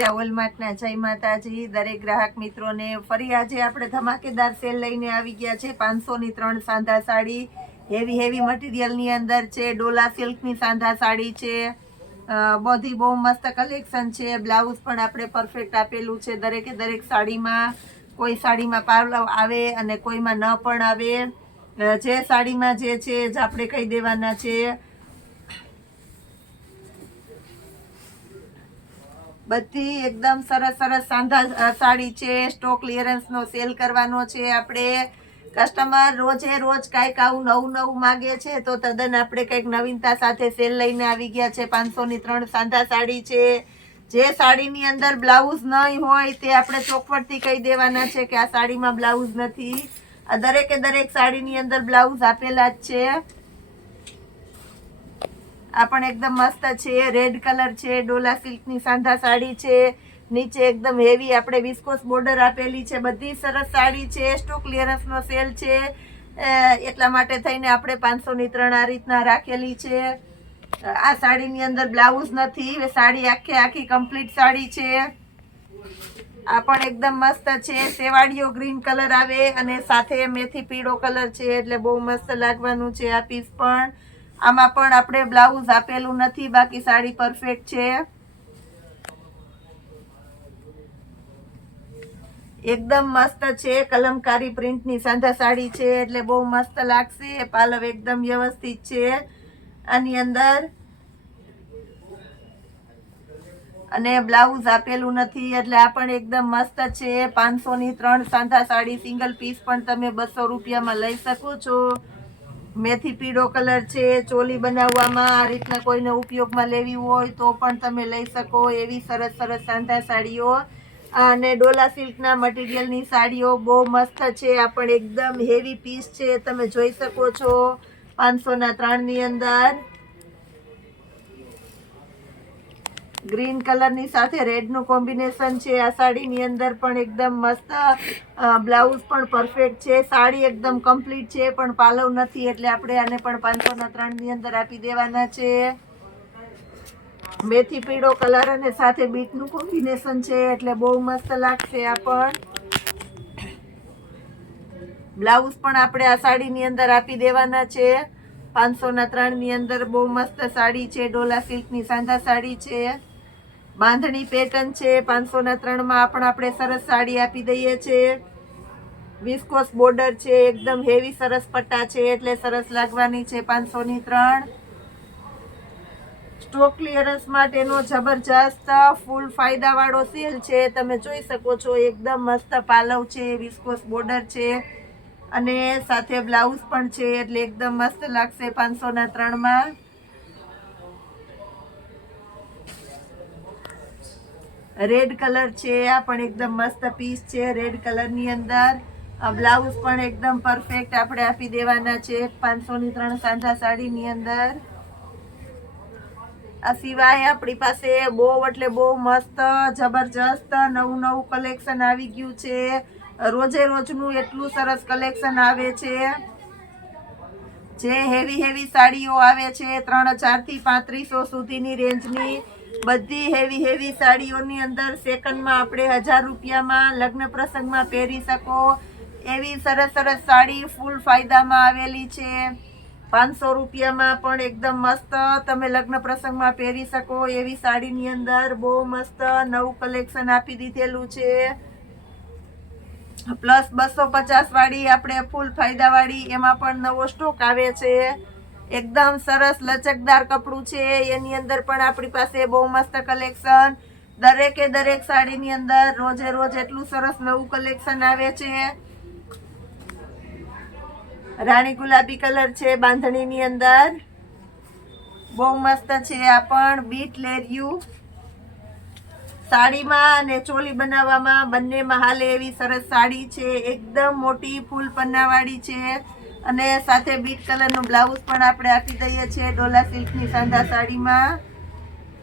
હીરા હોલમાર્ટના જય માતાજી દરેક ગ્રાહક મિત્રોને ફરી આજે આપણે ધમાકેદાર સેલ લઈને આવી ગયા છે 500 ની 3 સાંધા સાડી હેવી મટીરિયલની અંદર છે ડોલા સિલ્કની સાંધા સાડી છે બધી બહુ મસ્ત કલેક્શન છે બ્લાઉઝ પણ આપણે પરફેક્ટ આપેલું છે દરેકે દરેક સાડીમાં કોઈ સાડીમાં પાર્લર આવે અને કોઈમાં ન પણ આવે જે સાડીમાં જે છે જ આપણે કહી દેવાના છે બધી એકદમ સરસ સાંધા સાડી છે સ્ટોક ક્લિયરન્સનો સેલ કરવાનો છે આપણે કસ્ટમર રોજે રોજ કાંઈક આવું નવું માગે છે તો તદ્દન આપણે કંઈક નવીનતા સાથે સેલ લઈને આવી ગયા છે 500 ની 3 સાંધા સાડી છે જે સાડીની અંદર બ્લાઉઝ નહીં હોય તે આપણે ચોખવટથી કહી દેવાના છે કે આ સાડીમાં બ્લાઉઝ નથી આ દરેકે દરેક સાડીની અંદર બ્લાઉઝ આપેલા જ છે આ પણ એકદમ મસ્ત છે રેડ કલર છે ડોલા સિલ્કની સાંધા સાડી છે નીચે એકદમ હેવી આપણે વિસ્કોસ બોર્ડર આપેલી છે બધી સરસ સાડી છે સ્ટોક ક્લિયરન્સનો સેલ છે એટલા માટે થઈને આપણે 500 ની 3 આ રીતના રાખેલી છે આ સાડીની અંદર બ્લાઉઝ નથી સાડી આખી કમ્પ્લીટ સાડી છે આ પણ એકદમ મસ્ત છે સેવાળીઓ ગ્રીન કલર આવે અને સાથે મેથી પીળો કલર છે એટલે બહુ મસ્ત લાગવાનું છે આ પીસ પણ આમાં પણ આપણે બ્લાઉઝ આપેલું નથી બાકી સાડી પરફેક્ટ છે એકદમ મસ્ત છે કલમકારી પ્રિન્ટની સાંધા સાડી છે એટલે બહુ મસ્ત લાગશે પાલવ એકદમ વ્યવસ્થિત છે આની અંદર અને બ્લાઉઝ આપેલું નથી એટલે આ પણ એકદમ મસ્ત છે 500 ની 3 સાંધા સાડી સિંગલ પીસ પણ તમે 200 રૂપિયામાં લઈ શકો છો મેથી પીળો કલર છે ચોલી બનાવવામાં આ રીતના કોઈને ઉપયોગમાં લેવી હોય તો પણ તમે લઈ શકો એવી સરસ સાંધા સાડીઓ અને ડોલા સિલ્કના મટીરિયલની સાડીઓ બહુ મસ્ત છે આ પણ એકદમ હેવી પીસ છે તમે જોઈ શકો છો 500 ના 3 ની અંદર ગ્રીન કલરની સાથે રેડનું કોમ્બિનેશન છે આ સાડીની અંદર પણ એકદમ મસ્ત બ્લાઉઝ પણ પરફેક્ટ છે સાડી એકદમ કમ્પ્લીટ છે પણ પાલવ નથી એટલે આપણે આને પણ 500 ના 3 ની અંદર આપી દેવાના છે મેથી પીળો કલર અને સાથે બીટનું કોમ્બિનેશન છે એટલે બહુ મસ્ત લાગશે આ પણ બ્લાઉઝ પણ આપણે આ સાડીની અંદર આપી દેવાના છે 500 ના 3 ની અંદર બહુ મસ્ત સાડી છે ડોલા સિલ્કની સાંધા સાડી છે બાંધણી પેટર્ન છે 500 ના 3 માં પણ આપણે સરસ સાડી આપી દઈએ છે વિસ્કોસ બોર્ડર છે એકદમ હેવી સરસ પટ્ટા છે એટલે સરસ લાગવાની છે 500 ની 3 સ્ટોક ક્લિયરન્સ માટેનો જબરજસ્ત ફૂલ ફાયદા વાળો સેલ છે તમે જોઈ શકો છો એકદમ મસ્ત પાલવ છે વિસ્કોસ બોર્ડર છે અને સાથે બ્લાઉઝ પણ છે એટલે એકદમ મસ્ત લાગશે 500 ના 3 માં રેડ કલર છે આ પણ એકદમ મસ્ત પીસ છે રેડ કલરની અંદર બ્લાઉઝ પણ એકદમ પરફેક્ટ આપણે આપી દેવાના છે 500 ની 3 સાંધા સાડીની અંદર આ સિવાય આપણી પાસે બહુ એટલે બહુ મસ્ત જબરજસ્ત નવું કલેક્શન આવી ગયું છે રોજે રોજનું એટલું સરસ કલેક્શન આવે છે જે હેવી સાડીઓ આવે છે 3000 થી 3500 સુધીની રેન્જની બધી હેવી સાડીઓની અંદર સેકન્ડમાં આપણે 1000 રૂપિયામાં લગ્ન પ્રસંગમાં પહેરી શકો એવી સરસ સાડી ફૂલ ફાયદામાં આવેલી છે 500 રૂપિયામાં પણ એકદમ મસ્ત તમે લગ્ન પ્રસંગમાં પહેરી શકો એવી સાડીની અંદર બહુ મસ્ત નવું કલેક્શન આપી દીધેલું છે પ્લસ 250 વાળી આપણે ફૂલ ફાયદા વાળી એમાં પણ નવો સ્ટોક આવે છે એકદમ સરસ લચકદાર કપડું છે એની અંદર પણ આપણી પાસે બહુ મસ્ત કલેક્શન દરેકે દરેક સાડીની અંદર રોજે રોજ એટલું સરસ નવું કલેક્શન આવે છે રાણી ગુલાબી કલર છે બાંધણીની અંદર બહુ મસ્ત છે આ પણ બીટ લેરિયું સાડીમાં અને ચોલી બનાવવામાં બંનેમાં હાલે એવી સરસ સાડી છે એકદમ મોટી ફૂલ પન્નાવાળી છે અને સાથે બીટ કલરનું બ્લાઉઝ પણ આપણે આપી દઈએ છીએ ડોલા સિલ્કની સાંધા સાડીમાં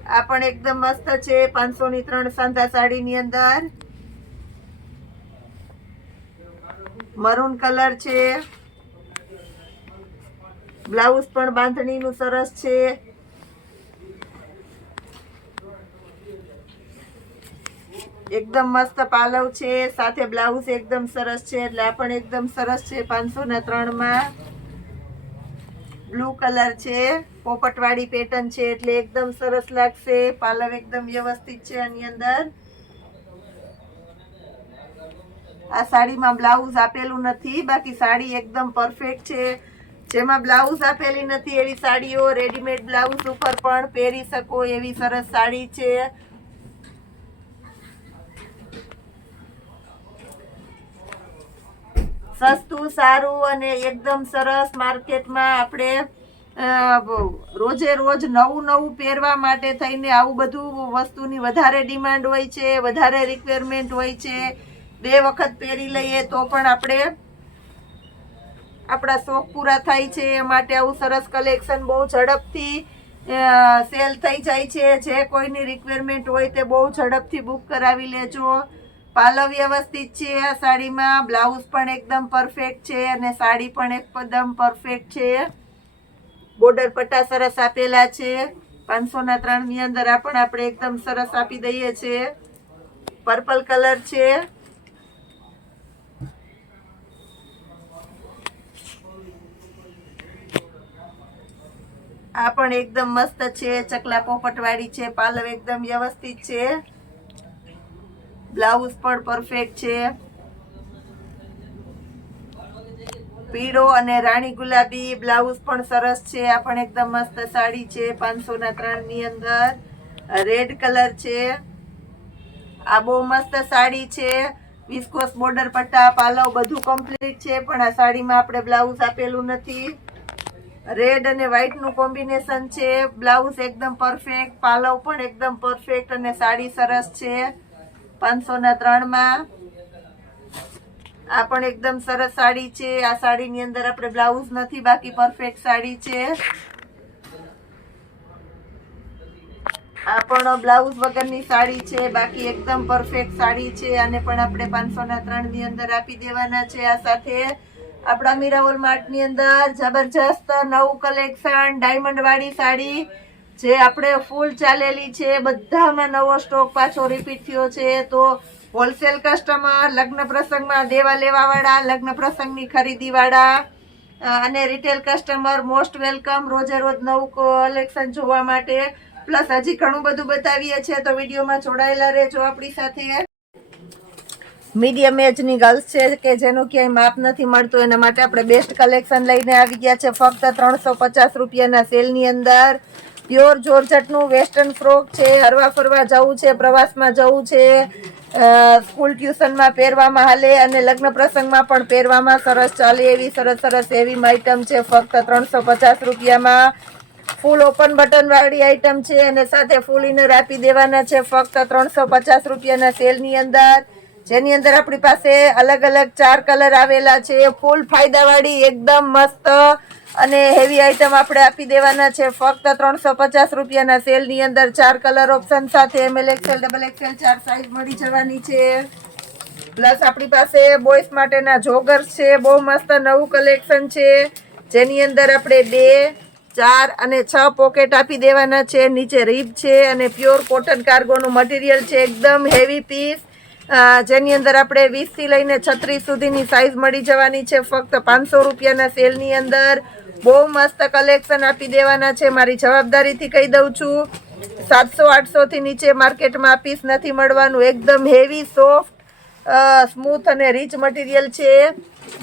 આ પણ એકદમ મસ્ત છે 500 ની 3 સાંધા સાડીની અંદર મરૂન કલર છે બ્લાઉઝ પણ બાંધણીનું સરસ છે એકદમ મસ્ત પાલવ છે, સાથે બ્લાઉઝ એકદમ સરસ છે, એટલે આ પણ એકદમ સરસ છે. 503 માં બ્લુ કલર છે, પોપટવાળી પેટર્ન છે, એટલે એકદમ સરસ લાગશે. પાલવ એકદમ વ્યવસ્થિત છે. આની અંદર આ સાડીમાં બ્લાઉઝ આપેલું નથી, બાકી સાડી એકદમ પરફેક્ટ છે. જેમાં બ્લાઉઝ આપેલી નથી એવી સાડીઓ રેડીમેડ બ્લાઉઝ ઉપર પણ પહેરી શકો એવી સરસ સાડી છે. સસ્તું, સારું અને એકદમ સરસ. માર્કેટમાં આપણે રોજે રોજ નવું પહેરવા માટે થઈને આવું બધું વસ્તુની વધારે ડિમાન્ડ હોય છે, વધારે રિક્વાયરમેન્ટ હોય છે. 2 વખત પહેરી લઈએ તો પણ આપણા શોખ પૂરા થાય છે. એ માટે આવું સરસ કલેક્શન બહુ ઝડપથી સેલ થઈ જાય છે. જે કોઈની રિક્વાયરમેન્ટ હોય તે બહુ ઝડપથી બુક કરાવી લેજો. પાલવ વ્યવસ્થિત છે આ સાડીમાં, બ્લાઉઝ પણ એકદમ પરફેક્ટ છે અને સાડી પણ એકદમ પરફેક્ટ છે. બોર્ડર પટ્ટા સરસ આપેલા છે. 503 ની અંદર આ પણ આપણે એકદમ સરસ આપી દઈએ છીએ. પર્પલ કલર છે. આ પણ એકદમ મસ્ત છે, ચકલા પોપટવાળી છે. પાલવ એકદમ વ્યવસ્થિત છે, બ્લાઉઝ પણ પરફેક્ટ છે. પીળો અને રાણી ગુલાબી બ્લાઉઝ પણ સરસ છે. આ પણ એકદમ મસ્ત સાડી છે. 503 ની અંદર રેડ કલર છે. આ બહુ મસ્ત સાડી છે. વિસ્કોસ બોર્ડર પટ્ટા પાલવ બધું કમ્પ્લીટ છે, પણ આ સાડીમાં આપણે બ્લાઉઝ આપેલું નથી. રેડ અને વ્હાઈટ નું કોમ્બિનેશન છે. બ્લાઉઝ એકદમ પરફેક્ટ, પાલવ પણ એકદમ પરફેક્ટ અને સાડી સરસ છે. 503 માં આ પણ એકદમ સરસ સાડી છે. આ સાડીની અંદર આપણે બ્લાઉઝ નથી, બાકી પરફેક્ટ સાડી છે. આ પણ બ્લાઉઝ વગરની સાડી છે, બાકી એકદમ પરફેક્ટ સાડી છે. આને પણ આપણે 503 ની અંદર આપી દેવાના છે. આ સાથે આપણા મીરાવોલ માર્ટ ની અંદર જબરજસ્ત નવું કલેક્શન ડાયમંડ વાળી સાડી જે આપણે ફૂલ ચાલેલી છે, બધામાં નવો સ્ટોક પાછો રિપીટ થયો છે. તો હોલસેલ કસ્ટમર, લગ્ન પ્રસંગમાં દેવા લેવા વાળા, લગ્ન પ્રસંગની ખરીદી વાળા અને રિટેલ કસ્ટમર મોસ્ટ વેલકમ રોજે રોજ નવું કલેક્શન જોવા માટે. પ્લસ હજી ઘણું બધું બતાવીએ છીએ, તો વિડીયોમાં જોડાયેલા રહેજો આપણી સાથે. મીડિયમ એજની ગર્લ્સ છે કે જેનું ક્યાંય માપ નથી મળતું, એના માટે આપણે બેસ્ટ કલેક્શન લઈને આવી ગયા છે. ફક્ત 350 રૂપિયાના સેલની અંદર પ્યોર જોર્જટનું વેસ્ટર્ન ફ્રોક છે. હરવા ફરવા જવું છે, પ્રવાસમાં જવું છે, સ્કૂલ ટ્યુશનમાં પહેરવામાં હાલે અને લગ્ન પ્રસંગમાં પણ પહેરવામાં સરસ ચાલે એવી સરસ એવી આઈટમ છે. ફક્ત 350 રૂપિયામાં ફૂલ ઓપન બટન વાળી આઈટમ છે અને સાથે ફૂલ ઇનર આપી દેવાના છે. ફક્ત 350 રૂપિયાના સેલની અંદર, જેની અંદર આપણી પાસે અલગ અલગ 4 કલર આવેલા છે. ફૂલ ફાયદાવાળી એકદમ મસ્ત અને હેવી આઈટમ આપણે આપી દેવાના છે. ફક્ત 350 રૂપિયાના સેલની અંદર 4 કલર ઓપ્શન સાથે ML XL XXL 4 સાઈઝ મળી જવાની છે. પ્લસ આપણી પાસે બોયઝ માટેના જોગર્સ છે. બહુ મસ્ત નવું કલેક્શન છે, જેની અંદર આપણે 2, 4 અને 6 પોકેટ આપી દેવાના છે. નીચે રીબ છે અને પ્યોર કોટન કાર્ગોનું મટીરિયલ છે, એકદમ હેવી પીસ, જેની અંદર આપણે 20 થી લઈને 36 સુધીની સાઈઝ મળી જવાની છે. ફક્ત 500 રૂપિયાના સેલની અંદર બહુ મસ્ત કલેક્શન આપી દેવાના છે. મારી જવાબદારીથી કહી દઉં છું, 700-800 થી નીચે માર્કેટમાં આ પીસ નથી મળવાનું. એકદમ હેવી, સોફ્ટ, સ્મૂથ અને રીચ મટીરિયલ છે.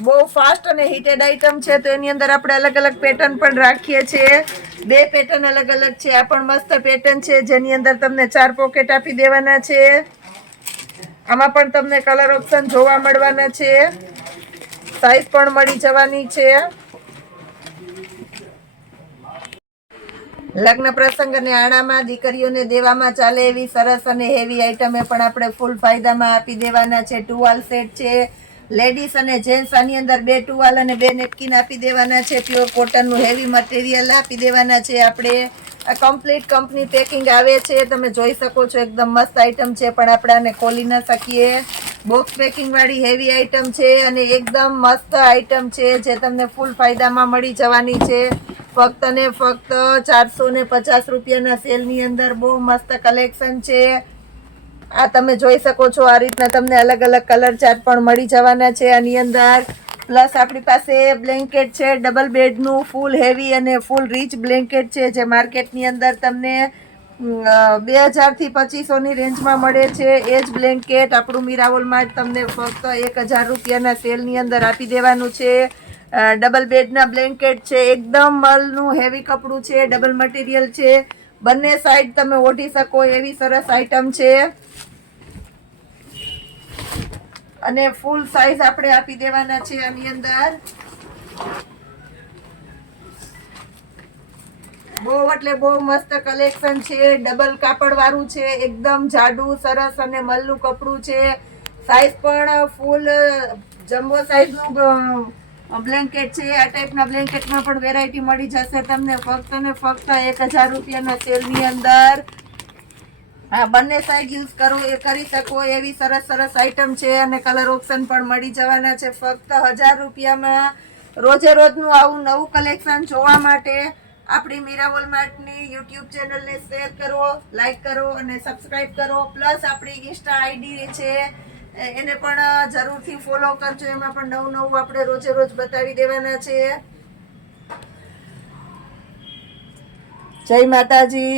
બહુ ફાસ્ટ અને હીટેડ આઈટમ છે, તો એની અંદર આપણે અલગ અલગ પેટર્ન પણ રાખીએ છીએ. 2 પેટર્ન અલગ અલગ છે. આ પણ મસ્ત પેટર્ન છે, જેની અંદર તમને 4 પોકેટ આપી દેવાના છે. આમાં પણ તમને કલર ઓપ્શન જોવા મળવાના છે, સાઈઝ પણ મળી જવાની છે. લગ્ન પ્રસંગ અને આણામાં દીકરીઓને દેવામાં ચાલે એવી સરસ અને હેવી આઈટમે પણ આપણે ફૂલ ફાયદામાં આપી દેવાના છે. ટુવાલ સેટ છે, લેડીઝ અને જેન્ટ્સ. આની અંદર 2 ટુવાલ અને 2 નેપકિન આપી દેવાના છે. પ્યોર કોટનનું હેવી મટીરિયલ આપી દેવાના છે. આપણે આ કમ્પ્લીટ કંપની પેકિંગ આવે છે, તમે જોઈ શકો છો. એકદમ મસ્ત આઈટમ છે, પણ આપણે આને ખોલી ના શકીએ. બોક્સ પેકિંગ વાળી હેવી આઈટમ છે અને એકદમ મસ્ત આઈટમ છે, જે તમને ફૂલ ફાયદામાં મળી જવાની છે. ફક્ત ને ફક્ત 450 રૂપિયાના સેલની અંદર બહુ મસ્ત કલેક્શન છે. આ તમે જોઈ શકો છો આ રીતના તમને અલગ અલગ કલર ચાર્ટ પણ મળી જવાના છે આની અંદર. પ્લસ આપણી પાસે બ્લેન્કેટ છે ડબલ બેડનું, ફૂલ હેવી અને ફૂલ રીચ બ્લેન્કેટ છે જે માર્કેટની અંદર તમને 2000 થી 2500 ની રેન્જમાં મળે છે. એ જ બ્લેન્કેટ આપણું મીરાવોલ માર્ટ તમને ફક્ત 1000 રૂપિયાના સેલની અંદર આપી દેવાનું છે. ડબલ બેડના બ્લેન્કેટ છે, એકદમ મલનું હેવી કપડું છે, ડબલ મટીરિયલ છે, બંને સાઈડ તમે ઓઢી શકો એવી સરસ આઈટમ છે. અને ફૂલ સાઈઝ આપણે આપી દેવાના છે આની અંદર. બહુ એટલે બહુ મસ્ત કલેક્શન છે. ડબલ કાપડ વાળું છે, એકદમ જાડું સરસ અને મલનું કપડું છે. સાઈઝ પણ ફૂલ જમ્બો સાઈઝનું બ્લેન્કેટ છે. આ ટાઈપના બ્લેન્કેટમાં પણ વેરાયટી મળી જશે તમને ફક્ત ને ફક્ત 1000 રૂપિયાના સેલની અંદર. હા, બંને સાઈડ યુઝ કરો એ કરી શકો એવી સરસ સરસ આઈટમ છે અને કલર ઓપ્શન પણ મળી જવાના છે ફક્ત 1000 રૂપિયામાં. રોજે રોજનું આવું નવું કલેક્શન જોવા માટે આપણી મીરાવોલ માર્ટની યુટ્યુબ ચેનલને શેર કરો, લાઈક કરો અને સબસ્ક્રાઈબ કરો. પ્લસ આપણી ઇન્સ્ટા આઈડી છે એને પણ જરૂરથી ફોલો કરજો. એમાં પણ નવું નવું આપણે રોજે રોજ બતાવી દેવાના છે. જય માતાજી.